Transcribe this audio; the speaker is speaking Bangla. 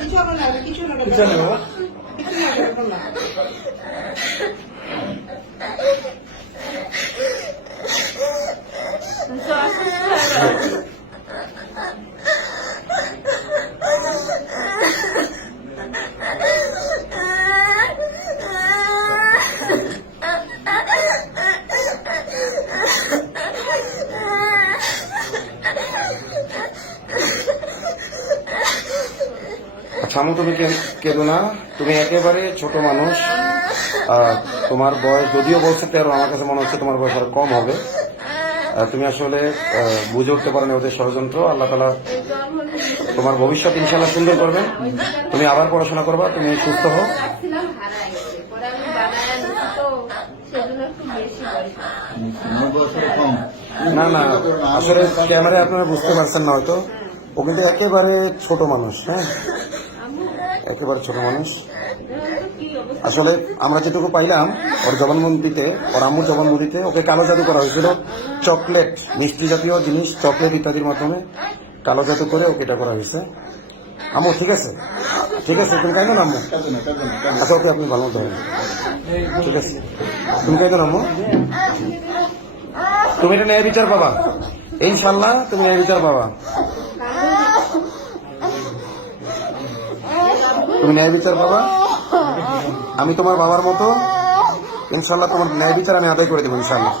কিছু হবে না, কিছু না, কিছু নেই বাবা। কিছু না, এরকম না। আচ্ছা আমু, তুমি কেঁদো না। তুমি একেবারে ছোট মানুষ। তোমার বয়স যদিও বলছে 13, আমার কাছে মনে হচ্ছে তোমার বয়স আর কম হবে। তুমি আসলে বুঝে উঠতে পারো না ওদের ষড়যন্ত্র। আল্লাহ তাআলা তোমার ভবিষ্যৎ ইনশাআল্লাহ সুন্দর করবেন। তুমি আবার পড়াশোনা করবা, তুমি সুস্থ হও। না না, আসলে ক্যামেরায় আপনারা বুঝতে পারছেন না হয়তো, ও কিন্তু একেবারে ছোট মানুষ। হ্যাঁ, একেবারে ছোট মানুষ। আসলে আমরা যেটুকু পাইলাম ওর জবানবন্দিতে, ওর আম্মুর জবানবন্দিতে ওকে কালো জাদু করা হয়েছিল। চকলেট, মিষ্টি জাতীয় জিনিস, চকলেট ইত্যাদির মাধ্যমে কালো জাদু করে ওকে এটা করা হয়েছে। আম্মু ঠিক আছে, ঠিক আছে, তুমি কাইদো না আম্মু। আচ্ছা ওকে আপনি ভালো মতো ধরেন, ঠিক আছে, তুমি কাইদো না আম্মু। তুমি এটা ন্যায় বিচার পাবা ইনশাল্লাহ, তুমি ন্যায় বিচার পাবা, তুমি ন্যায় বিচার পাবা। আমি তোমার বাবার মতো ইনশাল্লাহ তোমার ন্যায় বিচার আমি আদায় করে দেবো ইনশাল্লাহ।